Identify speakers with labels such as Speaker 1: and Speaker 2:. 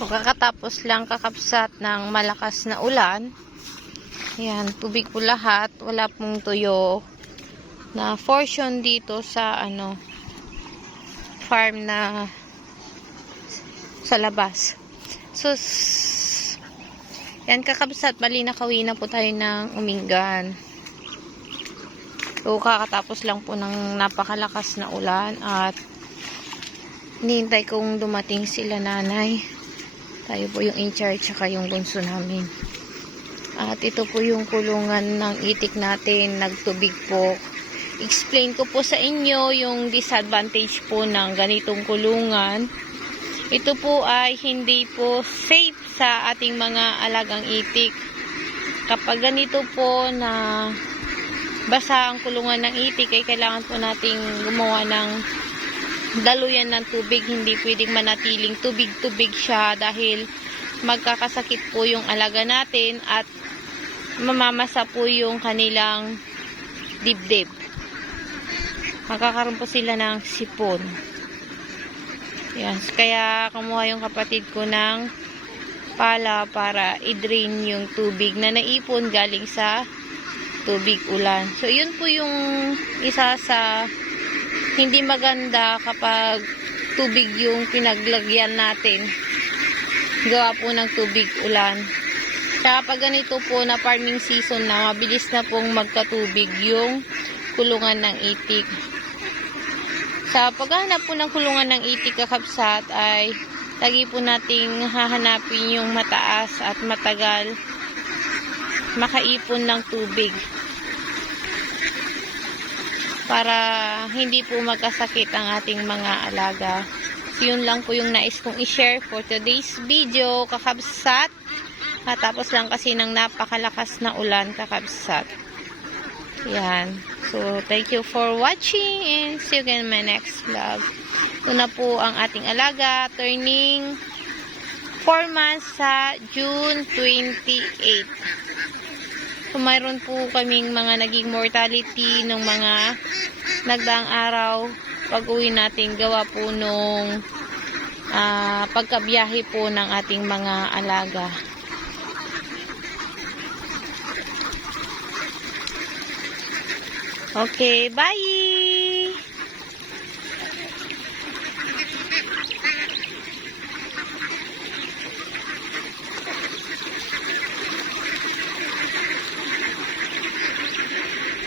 Speaker 1: Kakatapos lang kakapsat ng malakas na ulan. Ayan, tubig po lahat. Wala pong tuyo na portion dito sa ano farm na sa labas. So, yan kakabsat, bali nakawi na po tayo ng uminggan. So, kakatapos lang po ng napakalakas na ulan at Nihintay kong dumating sila nanay. Tayo po yung in-charge tsaka yung bunso namin. At ito po yung kulungan ng itik natin. Nagtubig po. Explain ko po sa inyo yung disadvantage po ng ganitong kulungan. Ito po ay hindi po safe sa ating mga alagang itik. Kapag ganito po na basa ang kulungan ng itik ay kailangan po nating gumawa ng daluyan ng tubig, hindi pwedeng manatiling tubig-tubig siya dahil magkakasakit po yung alaga natin at mamamasa po yung kanilang dibdib. Magkakaroon po sila ng sipon. Yan. Kaya kumuha yung kapatid ko ng pala para i-drain yung tubig na naipon galing sa tubig ulan. So, yun po yung isa sa hindi maganda kapag tubig yung pinaglagyan natin. Gawa po ng tubig ulan. Kaya pag ganito po na farming season na, mabilis na pong magkatubig yung kulungan ng itik. Sa paghahanap po ng kulungan ng itik kakapsat ay lagi po nating hahanapin yung mataas at matagal makaipon ng tubig para hindi po magkasakit ang ating mga alaga. So, yun lang po yung nais kong i-share for today's video, kakabsat. Matapos lang kasi ng napakalakas na ulan, kakabsat. Yan. So, thank you for watching and see you again in my next vlog. Ito na po ang ating alaga, turning 4 months sa June 28. So, mayroon po kaming mga naging mortality ng mga nagdaang araw pag uwi natin gawa po nung ah, pagkabiyahe po ng ating mga alaga. Okay, bye!